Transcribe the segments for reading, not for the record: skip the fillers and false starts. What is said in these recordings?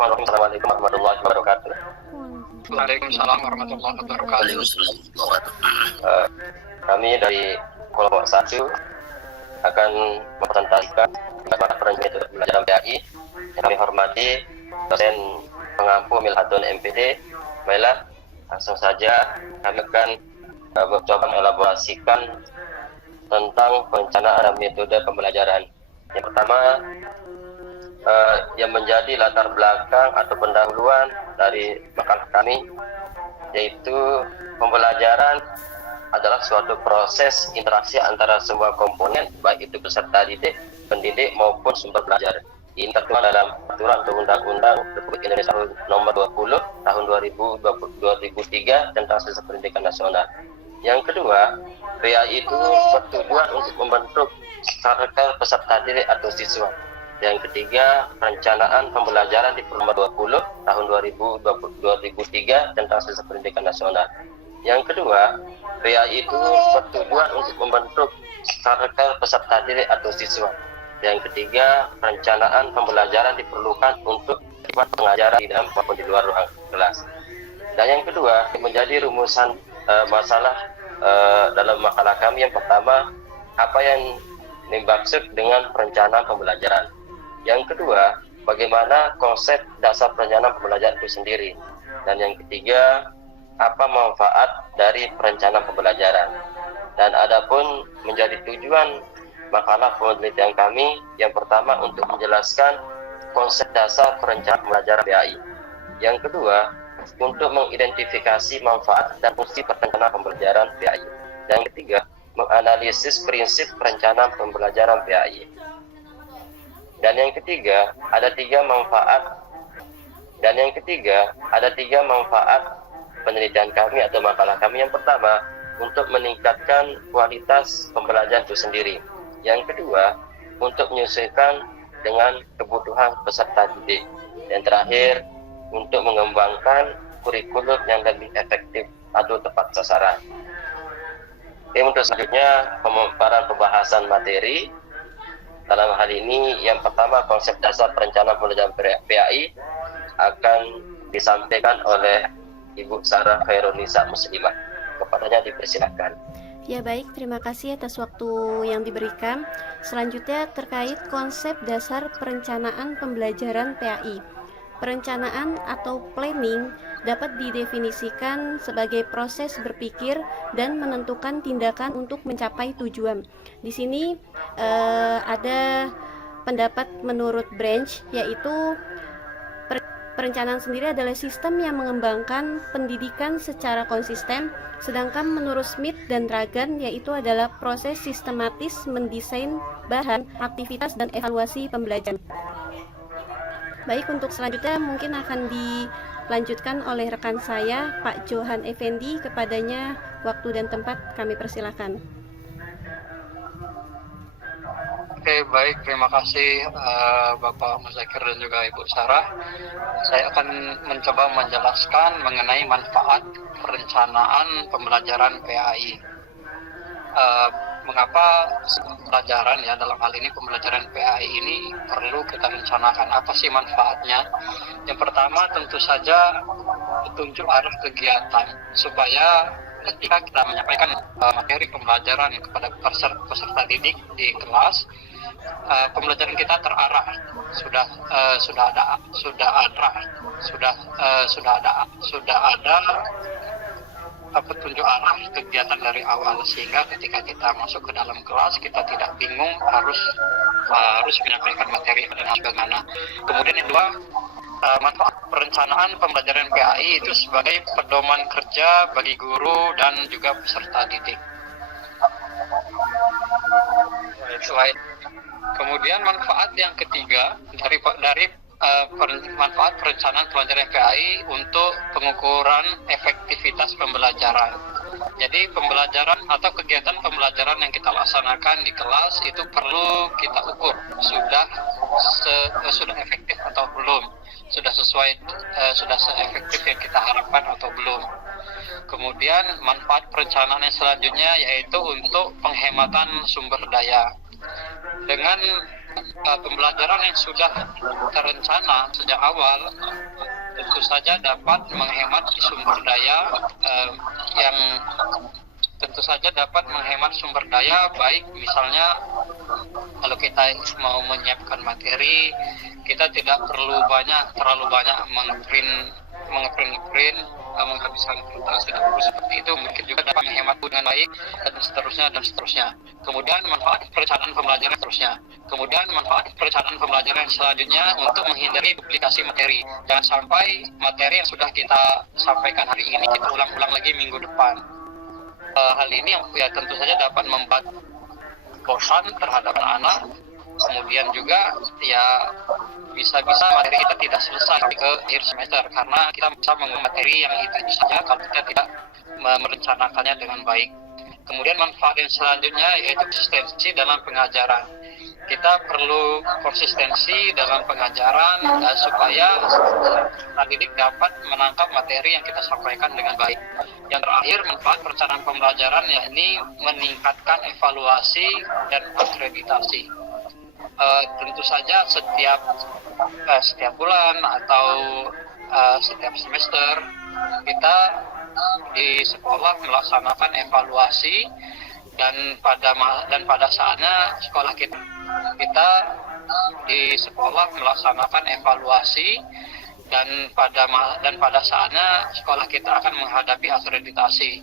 Bismillahirrahmanirrahim. Assalamualaikum warahmatullahi wabarakatuh. Waalaikumsalam warahmatullahi wabarakatuh. Eh, Kami dari kelompok 1 akan mempresentasikan bagaimana perencanaan pembelajaran PAI. Yang kami hormati dosen pengampu Milhatun MPD. Baiklah, langsung saja kami akan mencoba mengelaborasikan tentang perencanaan dan metode pembelajaran. Yang pertama, yang menjadi latar belakang atau pendahuluan dari makalah kami, yaitu pembelajaran adalah suatu proses interaksi antara semua komponen, baik itu peserta didik, pendidik maupun sumber belajar. Ini tertuang dalam Peraturan Undang-Undang Republik Indonesia Nomor 20 Tahun 2003 tentang Sistem Pendidikan Nasional. Yang kedua, PAI itu bertujuan untuk membentuk karakter peserta didik atau siswa. Yang ketiga, perencanaan pembelajaran di Nomor 20 Tahun 2003 tentang Sistem Pendidikan Nasional. Yang kedua, PAI itu bertujuan untuk membentuk karakter peserta didik atau siswa. Yang ketiga, perencanaan pembelajaran diperlukan untuk pengajaran di dalam maupun di luar ruang kelas. Dan yang kedua, menjadi rumusan masalah dalam makalah kami. Yang pertama, apa yang dimaksud dengan perencanaan pembelajaran. Yang kedua, bagaimana konsep dasar perencanaan pembelajaran itu sendiri. Dan yang ketiga, apa manfaat dari perencanaan pembelajaran. Dan adapun menjadi tujuan makalah penelitian kami, yang pertama untuk menjelaskan konsep dasar perencanaan pembelajaran PAI. Yang kedua, untuk mengidentifikasi manfaat dan fungsi perencanaan pembelajaran PAI. Yang ketiga, menganalisis prinsip perencanaan pembelajaran PAI. Dan yang ketiga, ada tiga manfaat penelitian kami atau makalah kami. Yang pertama, untuk meningkatkan kualitas pembelajaran itu sendiri. Yang kedua, untuk menyesuaikan dengan kebutuhan peserta didik. Yang terakhir, untuk mengembangkan kurikulum yang lebih efektif atau tepat sasaran. Oke, untuk selanjutnya pemaparan pembahasan materi. Dalam hal ini, yang pertama, konsep dasar perencanaan pembelajaran PAI akan disampaikan oleh Ibu Sarah Khairunisa Muslimah. Kepadanya dipersilakan. Ya baik, terima kasih atas waktu yang diberikan. Selanjutnya terkait konsep dasar perencanaan pembelajaran PAI. Perencanaan atau planning dapat didefinisikan sebagai proses berpikir dan menentukan tindakan untuk mencapai tujuan. Di sini ada pendapat menurut Branch, yaitu perencanaan sendiri adalah sistem yang mengembangkan pendidikan secara konsisten, sedangkan menurut Smith dan Ragan, yaitu adalah proses sistematis mendesain bahan, aktivitas, dan evaluasi pembelajaran. Baik, untuk selanjutnya mungkin akan dilanjutkan oleh rekan saya, Pak Johan Effendi. Kepadanya waktu dan tempat kami persilakan. Oke, baik, terima kasih Bapak Muzakir dan juga Ibu Sarah. Saya akan mencoba menjelaskan mengenai manfaat perencanaan pembelajaran PAI. Mengapa pembelajaran, ya dalam hal ini pembelajaran PAI ini perlu kita rencanakan? Apa sih manfaatnya? Yang pertama tentu saja petunjuk arah kegiatan, supaya ketika kita menyampaikan materi pembelajaran kepada peserta didik di kelas, pembelajaran kita terarah, sudah ada petunjuk arah kegiatan dari awal, sehingga ketika kita masuk ke dalam kelas kita tidak bingung harus menyampaikan materi dan bagaimana. Kemudian yang kedua, manfaat perencanaan pembelajaran PAI itu sebagai pedoman kerja bagi guru dan juga peserta didik. Kemudian manfaat yang ketiga dari manfaat perencanaan pembelajaran PAI untuk pengukuran efektivitas pembelajaran. Jadi pembelajaran atau kegiatan pembelajaran yang kita laksanakan di kelas itu perlu kita ukur, sudah efektif atau belum, sudah seefektif yang kita harapkan atau belum. Kemudian manfaat perencanaan yang selanjutnya yaitu untuk penghematan sumber daya. Dengan pembelajaran yang sudah terencana sejak awal tentu saja dapat menghemat sumber daya yang tentu saja dapat menghemat sumber daya, baik misalnya kalau kita mau menyiapkan materi, kita tidak terlalu banyak mengprint, menghabiskan kertas seperti itu, mungkin juga dapat menghemat dengan baik dan seterusnya. Kemudian manfaat perencanaan pembelajaran selanjutnya untuk menghindari duplikasi materi. Jangan sampai materi yang sudah kita sampaikan hari ini kita ulang-ulang lagi minggu depan. Hal ini ya tentu saja dapat membuat bosan terhadap anak. Kemudian juga ya bisa-bisa materi kita tidak selesai ke akhir semester karena kita bisa mengulang materi yang itu saja kalau kita tidak merencanakannya dengan baik. Kemudian manfaat yang selanjutnya yaitu konsistensi dalam pengajaran. Kita perlu konsistensi dalam pengajaran supaya didik dapat menangkap materi yang kita sampaikan dengan baik. Yang terakhir, manfaat perencanaan pembelajaran yakni meningkatkan evaluasi dan akreditasi. Tentu saja setiap bulan atau setiap semester kita di sekolah melaksanakan evaluasi dan pada saatnya sekolah kita di sekolah melaksanakan evaluasi dan pada saatnya sekolah kita akan menghadapi akreditasi.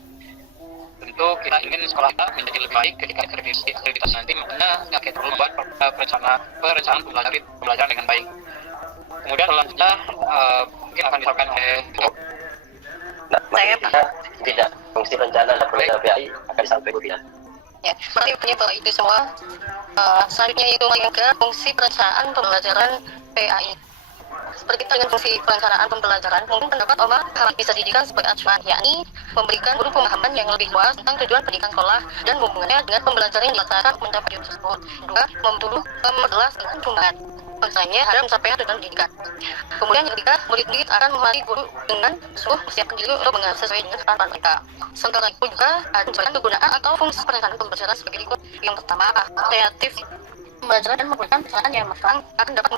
Tentu kita ingin sekolah kita menjadi lebih baik ketika akreditasi nanti, makanya kita perlu membuat perencanaan pembelajaran dengan baik. Kemudian selanjutnya mungkin akan disampaikan oleh tidak fungsi rencana dan pembelajaran PAI akan disampaikan. Ya, berarti bahwa itu semua. Selanjutnya itu yang ke fungsi perencanaan pembelajaran PAI. Seperti dengan fungsi perencanaan pembelajaran, mungkin pendapat Omar harus bisa dijadikan sebagai acuan, yakni memberikan guru pemahaman yang lebih luas tentang tujuan pendidikan sekolah dan hubungannya dengan pembelajaran yang dilaksanakan mencapai tujuan tersebut. Dua, memperjelas dengan pembahasan penyelesaiannya ada mencapai tujuan pendidikan. Kemudian yang ketiga, murid-murid akan memahami guru dengan sungguh mempersiapkan diri untuk mengajar sesuai dengan kemampuan mereka. Sementara itu juga ada menjelaskan kegunaan atau fungsi perencanaan pembelajaran sebagai berikut. Yang pertama, kreatif. Pembelajaran dan menggunakan perencanaan yang matang akan dapat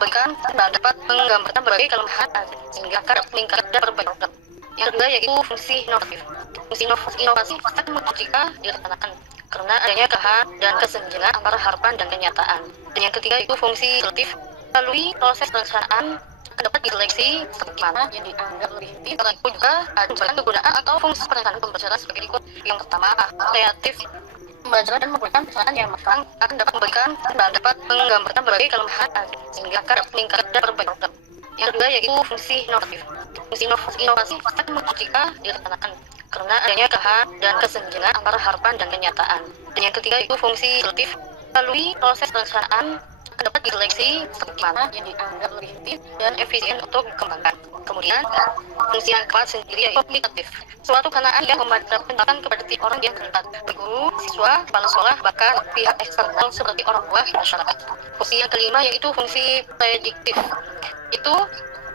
menggambarkan berbagai kelemahan sehingga dapat meningkatkan berbagai program. Yang kedua yaitu fungsi inovatif. Fungsi inovasi akan jika direncanakan karena adanya dan kesenjangan antara harapan dan kenyataan. Dan yang ketiga itu fungsi relatif. Melalui proses perencanaan akan dapat diseleksi seperti mana yang dianggap lebih efektif. Setelah itu juga ada menjelaskan kegunaan atau fungsi perencanaan pembelajaran sebagai berikut. Yang pertama, kreatif. Pembelajaran dan menggunakan perencanaan yang matang akan dapat menggambarkan berbagai kelemahan sehingga dapat meningkatkan berbagai program. Yang kedua yaitu fungsi inovatif. Fungsi inovasi akan jika direncanakan karena adanya dan kesenjangan antara harapan dan kenyataan. Dan yang ketiga itu fungsi relatif. Melalui proses perencanaan akan dapat diseleksi seperti mana yang dianggap lebih efektif dan efisien untuk dikembangkan. Kemudian fungsi yang keempat sendiri yaitu aplikatif. Suatu kenaan yang memadamkan kepada tiap orang yang terlibat, guru, siswa, kepala sekolah, bahkan pihak eksternal seperti orang tua masyarakat. Fungsi yang kelima yaitu fungsi prediktif. Itu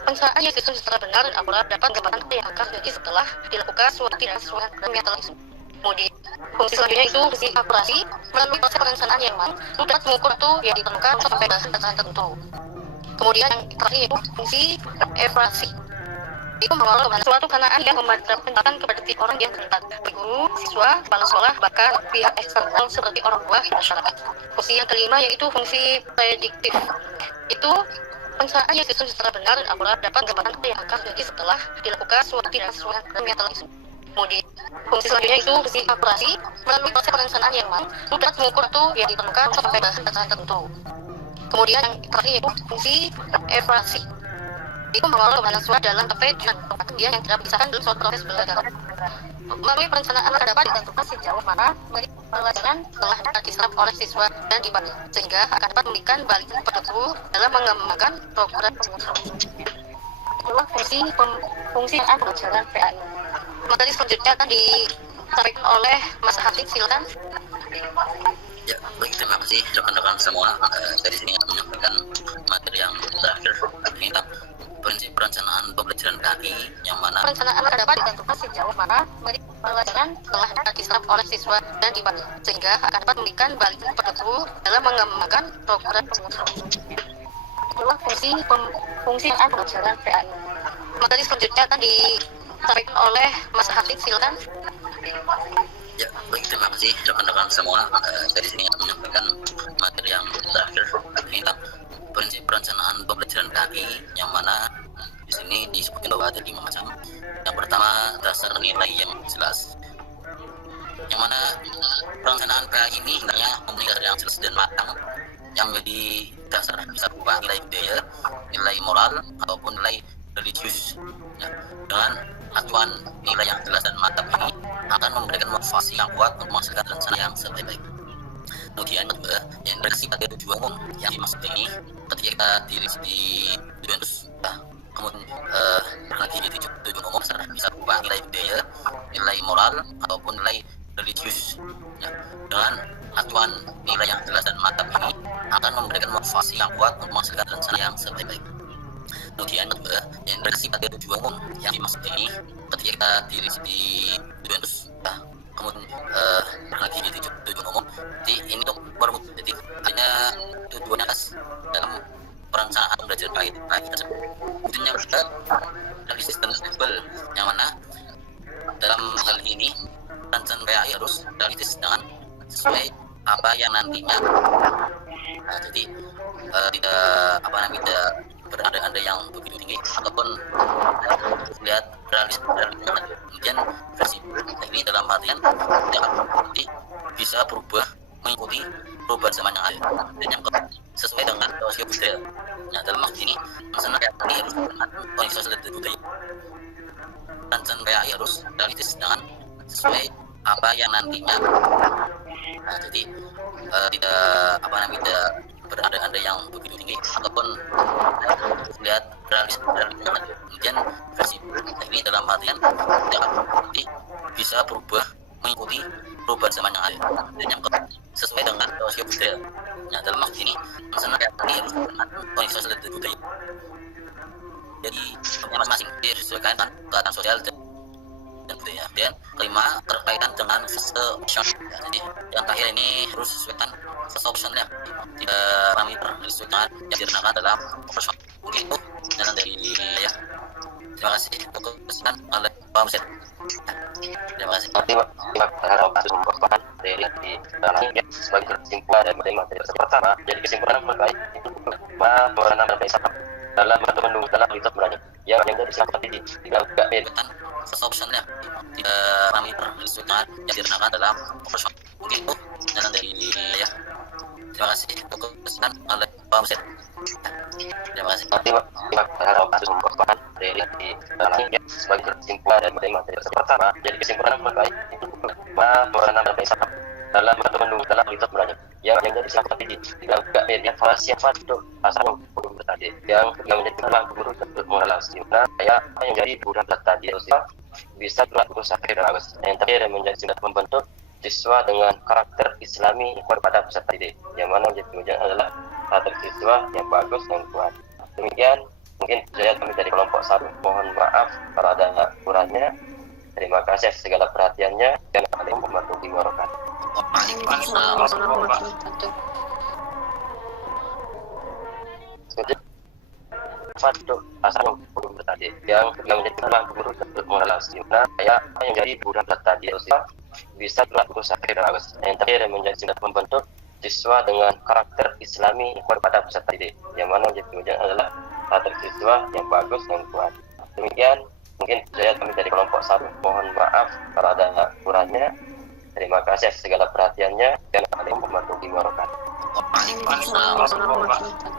perencanaan yang disusun secara benar dan akurat dapat menggambarkan apa yang akan terjadi setelah dilakukan suatu tindakan sesuai dengan yang telah disusun. Kemudian fungsi selanjutnya itu fungsi akurasi. Melalui proses perencanaan yang matang dapat mengukur waktu yang diperlukan untuk sampai bahasan tertentu. Kemudian yang terakhir yaitu fungsi evaluasi. Itu mengelola suatu kenaan yang memadamkan kepada tiap orang yang terlibat, guru, siswa, kepala sekolah, bahkan pihak eksternal seperti orang tua masyarakat. Fungsi yang kelima yaitu fungsi prediktif. Itu perencanaan yang disusun secara benar dan akurat dapat menggambarkan apa yang akan terjadi setelah dilakukan suatu tindakan sesuai dengan yang telah disusun. Kemudian fungsi selanjutnya itu fungsi akurasi. Melalui proses perencanaan yang matang dapat mengukur waktu yang diperlukan untuk sampai bahasan tertentu. Kemudian yang terakhir yaitu fungsi evaluasi. Itu mengelola suatu dalam tujuan dia yang tidak bisa dalam suatu proses belajar. Melalui perencanaan akan dapat ditentukan sejauh mana pelajaran telah dapat diserap oleh siswa dan dibantu, sehingga akan dapat memberikan balikan kepada guru dalam mengembangkan program pembelajaran. Kedua, fungsi pembelajaran PAI. Materi selanjutnya akan disampaikan oleh Mas Hafiz, silakan. Ya, baik, terima kasih rekan-rekan semua. Dari sini akan menyampaikan materi yang terakhir tentang prinsip perencanaan pembelajaran PAI, yang mana perencanaan akan dapat ditentukan sejauh mana pelajaran telah diserap oleh siswa dan dibagi, sehingga akan dapat memberikan balikan kepada guru dalam mengembangkan program kedua fungsi pembelajaran PAI. Materi selanjutnya akan disampaikan oleh Mas Hafid, silakan. Ya, baik, terima kasih rekan-rekan semua. Saya di sini akan menyampaikan materi yang terakhir tentang prinsip perencanaan pembelajaran PAI, yang mana di sini disebutkan bahwa ada 5 macam. Yang pertama, dasar nilai yang jelas, yang mana perencanaan PAI ini hendaknya memiliki dasar yang jelas dan matang, yang menjadi dasar bisa berupa nilai budaya, nilai moral, ataupun nilai religius. Ya, dengan acuan nilai yang jelas dan matang ini akan memberikan motivasi yang kuat untuk menghasilkan rencana yang sebaik-baik. Kemudian kedua, yang berisi pada tujuan umum yang dimaksud ini ketika kita diri di tujuan terus, kemudian lagi di tujuan umum bisa berupa nilai budaya, nilai moral, ataupun nilai religius. Ya, dengan acuan nilai yang jelas dan matang ini akan memberikan motivasi yang kuat untuk menghasilkan rencana yang sebaik-baik. Kemudian kedua, yang berisi pada tujuan umum yang dimaksud ini ketika kita diri di tujuan terus, kemudian lagi di tujuan umum. Jadi ini untuk bermutu, jadi hanya tujuan atas dalam perencanaan pembelajaran PAI tersebut. Kemudian yang kedua, realistis dan sustainable, yang mana dalam hal ini perencanaan PAI harus realistis dengan sesuai apa yang nantinya. Jadi tidak beranda-anda yang begitu tinggi ataupun lihat realis. Kemudian versi ini dalam artian tidak nanti bisa berubah mengikuti perubahan zaman yang ada, dan yang kedua sesuai dengan sosio budaya. Nah, dalam maksud ini perencanaan PAI harus dengan kondisi sosial dan budaya. Perencanaan PAI harus realistis dengan sesuai apa yang nantinya. Nah, jadi tidak beranda-anda yang begitu tinggi ataupun lihat realis. Kemudian versi ini dalam artian tidak nanti bisa berubah mengikuti perubahan zaman yang ada, dan yang kedua sesuai dengan sosio budaya. Nah, dalam maksud ini perencanaan PAI harus dengan kondisi sosial dan budaya. Jadi masing-masing disesuaikan dengan keadaan sosial dan budaya. Dan kelima, terkaitan dengan fase option. Ya, jadi yang terakhir ini harus disesuaikan fase optionnya, tidak parameter disesuaikan yang digunakan dalam option. Mungkin itu dan dari saya. Terima kasih untuk kesempatan oleh Pak Musid. Terima kasih. Sebagai kesimpulan dari materi tersebut, pertama, jadi kesimpulan terkait itu dalam mendukung dalam riset belajar yang jadi sangat tinggi tidak optionnya tidak parameter disesuaikan yang digunakan dalam option. Mungkin itu dan dari saya. Terima kasih untuk kesempatan oleh Pak Musid. Terima kasih. Sebagai kesimpulan dari materi tersebut, pertama, jadi kesimpulan terkait itu dalam mendukung dalam riset belajar yang jadi sangat tinggi tidak siapa itu asal tadi yang menjadi peluang guru untuk mengelasi. Nah, yang jadi budak tadi bisa berlaku sampai bagus. Yang terakhir menjadi sudah membentuk siswa dengan karakter Islami kepada peserta didik, yang mana menjadi tujuan adalah karakter siswa yang bagus dan kuat. Demikian mungkin kami dari kelompok 1 mohon maaf kalau ada kurangnya. Terima kasih atas segala perhatiannya dan Assalamualaikum warahmatullahi wabarakatuh. Waalaikumsalam warahmatullahi wabarakatuh. Asal tadi yang menjadi peluang guru untuk mengelasi. Nah, yang jadi budak tadi bisa berlaku sampai bagus. Yang terakhir menjadi sudah membentuk siswa dengan karakter Islami kepada peserta didik, yang mana menjadi tujuan adalah karakter siswa yang bagus dan kuat. Demikian mungkin kami dari kelompok 1 mohon maaf kalau ada kurangnya. Terima kasih atas segala perhatiannya dan Assalamualaikum warahmatullahi wabarakatuh. Waalaikumsalam warahmatullahi wabarakatuh.